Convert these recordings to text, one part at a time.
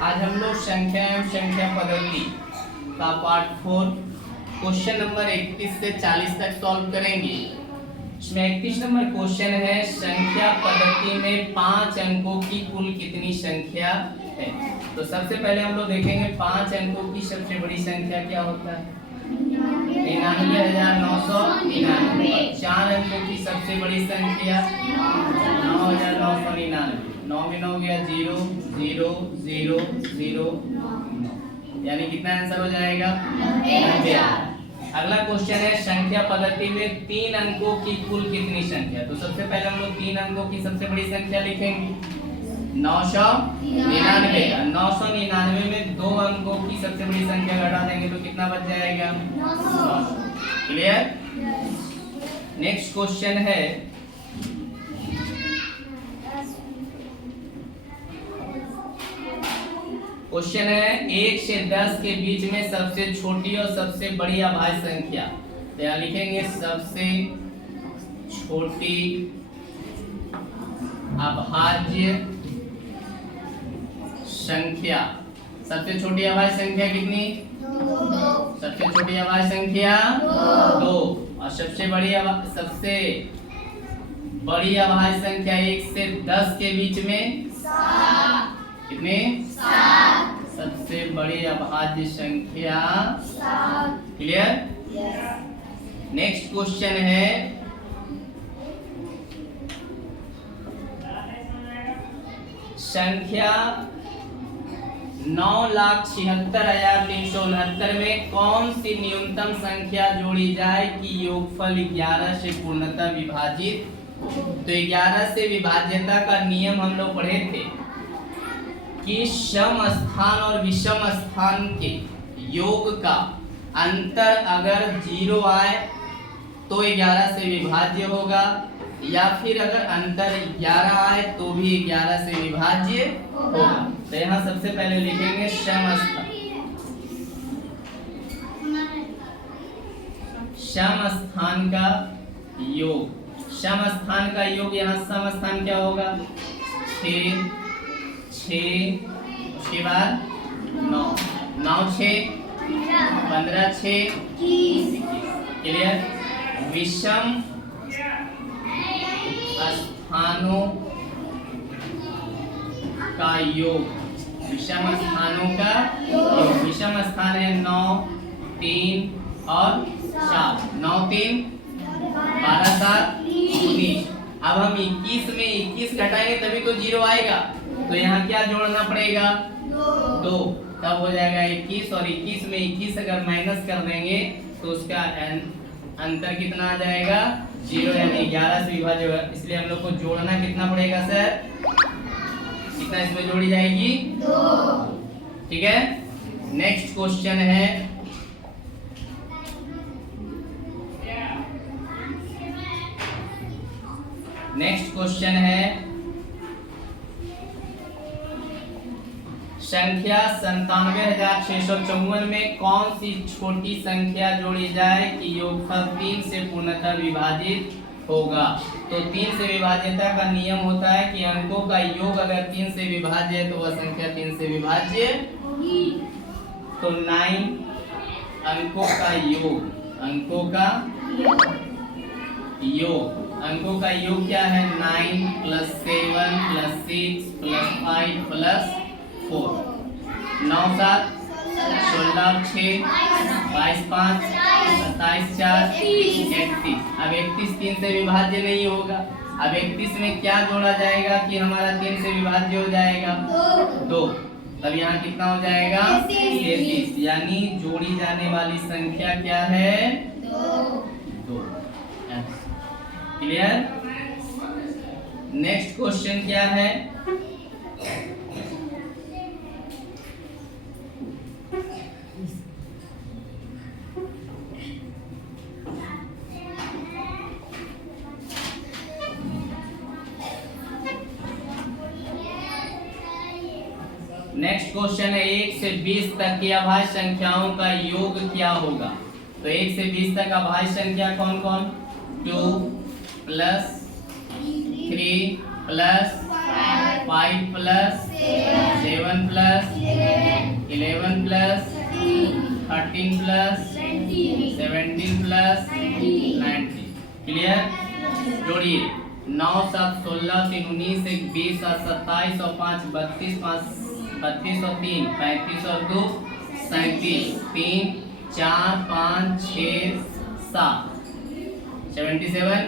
आज हम लोग संख्या एवं संख्या पद्धति का पार्ट 4 क्वेश्चन नंबर 31 से 40 तक सॉल्व करेंगे। इसमें 31 नंबर क्वेश्चन है, संख्या पद्धति में 5 अंकों की कुल कितनी संख्या है। तो सबसे पहले हम लोग देखेंगे 5 अंकों की सबसे बड़ी संख्या क्या होता है, 99,999। 4 अंकों की सबसे बड़ी संख्या 9,999। 9 में 9 गया 0 0 0 0 9, यानी कितना आंसर हो जाएगा 90। अगला क्वेश्चन है, संख्या पद्धति में 3 अंकों की कुल कितनी संख्या। तो सबसे पहले हम लोग 3 अंकों की सबसे बड़ी संख्या लिखेंगे 999। 999 में 2 अंकों की सबसे बड़ी संख्या घटा देंगे तो कितना बच जाएगा 900। क्लियर। नेक्स्ट क्वेश्चन है, क्वेश्चन है 1 से 10 के बीच में सबसे छोटी और सबसे बड़ी अभाज्य संख्या। तो यहाँ लिखेंगे सबसे छोटी अभाज्य संख्या। सबसे छोटी अभाज्य संख्या कितनी 2। सबसे छोटी अभाज्य संख्या 2 और सबसे बड़ी अभाज्य संख्या 1 से 10 के बीच में 7। कितने 7। सबसे बड़ी अभाज्य संख्या 7। क्लियर। नेक्स्ट क्वेश्चन है, संख्या 9,76,369 में कौन सी न्यूनतम संख्या जोड़ी जाए कि योगफल 11 से पूर्णतः विभाजित। तो 11 से विभाज्यता का नियम हम लोग पढ़े थे कि सम स्थान और विषम स्थान के योग का अंतर अगर 0 आए तो 11 से विभाज्य होगा, या फिर अगर अंतर 11 आए तो भी 11 से विभाज्य होगा। तो यहाँ सबसे पहले लिखेंगे सम स्थान का योग। सम स्थान का योग, यहाँ सम स्थान क्या होगा 6 6, उसके बाद 9 9 6 15 6 21। क्लियर। विषम स्थानों का योग, विषम स्थानों का योग। विषम स्थान है 9 3 और 7। 9 3 12 7 19। अब हम 21 में 21 घटाएंगे तभी तो 0 आएगा। तो यहाँ क्या जोड़ना पड़ेगा 2, तब हो जाएगा 21। और 21 में 21 अगर माइनस कर देंगे तो उसका अंतर कितना आ जाएगा 0, यानी 11 से विभाज्य होगा। इसलिए हम लोग को जोड़ना कितना पड़ेगा सर, कितना इसमें जोड़ी जाएगी 2। ठीक है। नेक्स्ट क्वेश्चन है, संख्या 97,654 में कौन सी छोटी संख्या जोड़ी जाए कि योगफल 3 से पूर्णतः विभाजित होगा। तो 3 से विभाज्यता का नियम होता है कि अंकों का योग अगर 3 से विभाज्य है तो वह संख्या 3 से विभाज्य होगी। तो 9 अंकों का योग, अंकों का योग, अंकों का योग क्या है 9 + 7 + 6 + 5 + 4। 9 7 16 6 22 5 27 4 31। अब 31 3 से विभाज्य नहीं होगा। अब 31 में क्या जोड़ा जाएगा कि हमारा 3 से विभाज्य हो जाएगा 2। तब यहाँ कितना हो जाएगा 33, यानी जोड़ी जाने वाली संख्या क्या है 2। क्लियर। नेक्स्ट क्वेश्चन क्या है, नेक्स्ट क्वेश्चन है 1 से 20 तक की अभाज्य संख्याओं का योग क्या होगा। तो 1 से 20 तक अभाज्य संख्या कौन कौन 2 + 3 + 5 + 7 plus 11 plus 13 plus 17 plus 19। Clear? जोड़िए 9 7 16 3 19 1 20 और 27 और 5 32 5 32 और 3 35 और 2 37 3 4 5 6 7 77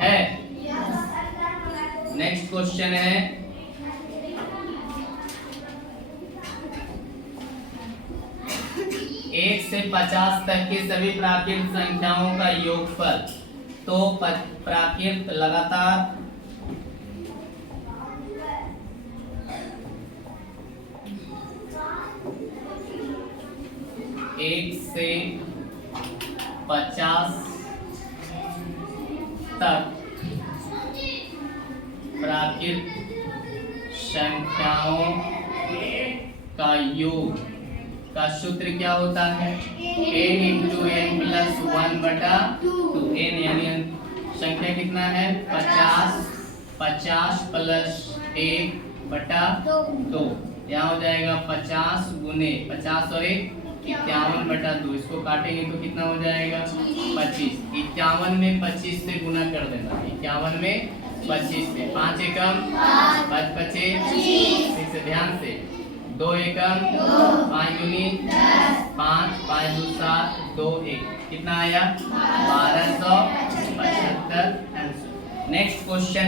है। नेक्स्ट क्वेश्चन है 1 से 50 तक के सभी प्राकृत संख्याओं का योगफल। तो प्राकृत लगातार एक से 50 तक प्राकृत संख्याओं का योग का सूत्र क्या होता है? n into n plus 1/2। n यानी संख्या कितना है? 50 50 प्लस 1/2। यहाँ हो जाएगा 50 गुने 50 और 1 51/2। इसको काटेंगे तो कितना हो जाएगा? 25। 51 में 25 से गुना कर देना। 51 में 25 से 5 एकम 5 पचे फिर से ध्यान से 2 एकम 5 दूनी 5 5 2 7 2 1 कितना आया? 1275 आंसर। नेक्स्ट क्वेश्चन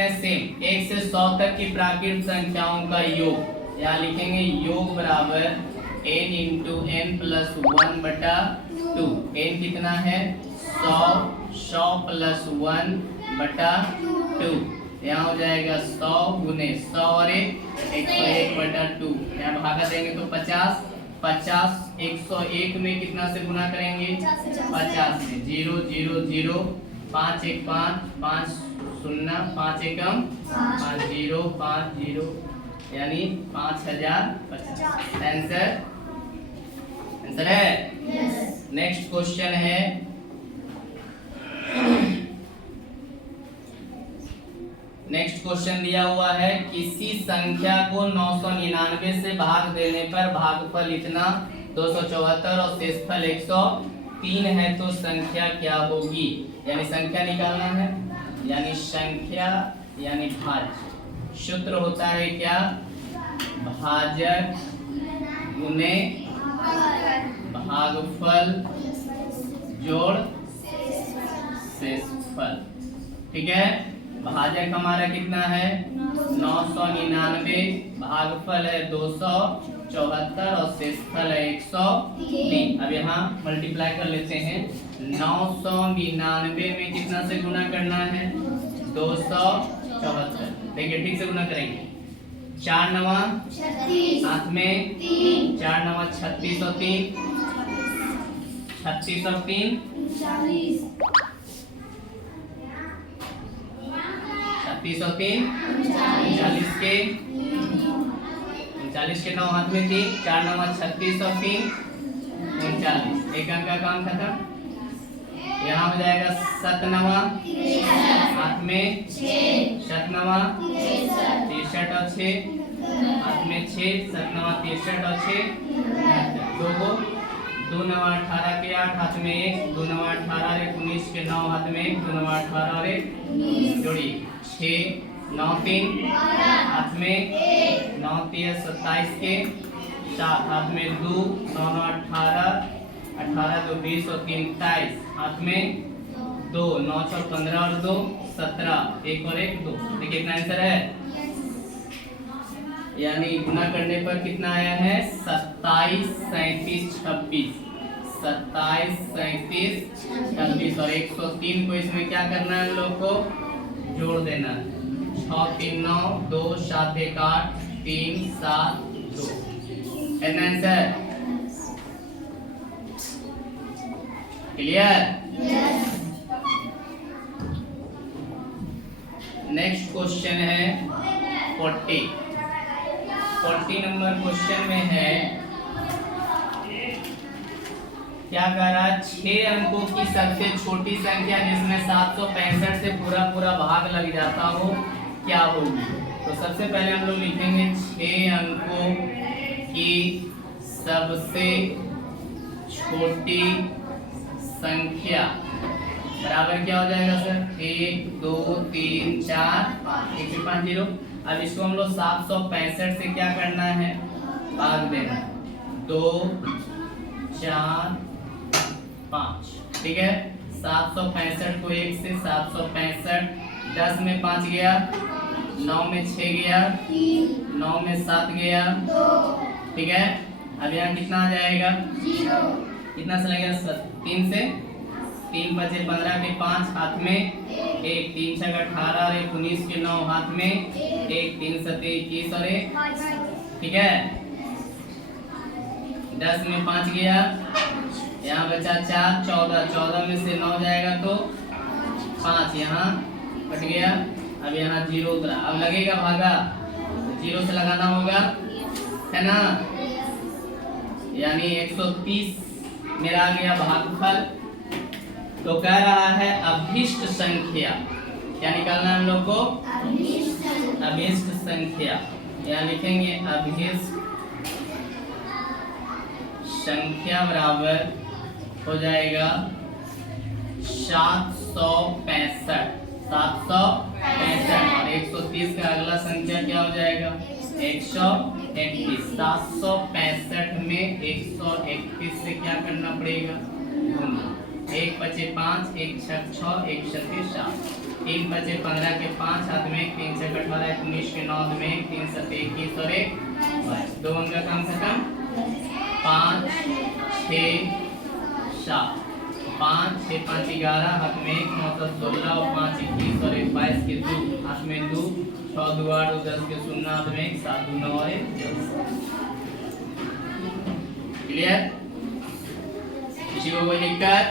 है सेम 1 से 100 तक की प्राकृत संख्याओं का योग। यहाँ लिखेंगे योग बराबर n into n plus 1/2। n कितना है? 100 प्लस 1/2। यहाँ हो जाएगा 100 गुने 100 और 101/2। यहाँ भागा देंगे तो 50 50 101 में कितना से गुना करेंगे? 50 से 0 0 0 5 1 5 5 0 5 एकम 5 0 5 0 यानी 5050। आंसर है। नेक्स्ट क्वेश्चन है दिया हुआ है किसी संख्या को 999 से भाग देने पर भागफल इतना 274 और शेषफल 103 है तो संख्या क्या होगी? यानी संख्या निकालना है। यानी संख्या यानी भाज्य सूत्र होता है क्या? भाजक गुने भागफल जोड़ शेषफल। ठीक है? भाजक हमारा कितना है? 999, भागफल है 274 और शेषफल है 103। अब यहाँ मल्टीप्लाई कर लेते हैं। 999 में कितना से गुना करना है? 274। देखिए ठीक से गुना करेंगे। 4 9 हाथ में 4 9 36 और 3 36 और 3 36 और 3 39 के 9 हाथ में थी। 4 9 36 और 3 39। एक अंक का काम खत्म। यहाँ हो जाएगा 7 9 हाथ में 7 9 63 और 6 हाथ में 6 7 9 63 और 6 2 9 18 के 8 हाथ में 1 2 9 18 1 19 के 9 हाथ में 1 2 9 18 और 1 जोड़िए 6 9 3 हाथ में 9 3 27 के 7 हाथ में 2 9 9 18 18 2 20 और 3 27 हाथ में 2 9 4 15 और 2 17 1 और 1 2। देखिए कितना आंसर है। यानी गुना करने पर कितना आया है? 27 37 26 27 37 26 और 103 को इसमें क्या करना है? हम लोग को जोड़ देना है। 6 3 9 2 7 1 8 3 7 2। Answer clear? नेक्स्ट क्वेश्चन है 40 नंबर क्वेश्चन में है क्या कह रहा है, 6 अंकों की सबसे छोटी संख्या जिसमें 765 से पूरा पूरा भाग लग जाता हो क्या होगी। तो सबसे पहले हम लोग लिखेंगे 6 अंकों की सबसे छोटी संख्या बराबर क्या हो जाएगा सर, 1 2 3 4 1 से 5 0। अब इसको हम लोग 765 से क्या करना है, भाग देना, 2 4 5, ठीक है। 765 को 1 से 765, 10 में 5 गया, 9 में 6 गया, 9 में 7 गया, ठीक है। अब यहाँ कितना आ जाएगा, कितना चलेगा, 3 से 3 बचे 15 के 5 हाथ में, 1 3 6 18 और 1 19 के 9 हाथ में, 1 3 7 21 और 1, ठीक है। 10 में 5 गया, यहाँ बचा 4 14, 14 में से 9 जाएगा तो 5 यहाँ कट गया। अब यहाँ 0 उतरा, अब लगेगा भागा, 0 से लगाना होगा, है ना। यानी 130 मेरा आ गया भागफल। तो कह रहा है अभिष्ट संख्या, क्या निकालना है हम लोग को, अभिष्ट संख्या। यहाँ लिखेंगे अभिष्ट संख्या बराबर हो जाएगा 765, 765 और 130 का अगला संख्या क्या हो जाएगा, 131। 765 में 131 से क्या करना पड़ेगा, गुणा, 1 बचे 5, 1 6 6, 1 7 7, 3 बचे 15 के 5 हाथ में, 3 6 18, 1 19 के 9 में, 3 7 21 और 1 22, 2 अंक का काम खत्म। 5 6 7, 5 6 5 11 हाथ में, 9 7 16 और 5 21 और 1 22 के 2 हाथ में 2, 6 2 8 और 10 के 0 हाथ में, 7 2 9 और 1 10। क्लियर, किसी को कोई दिक्कत?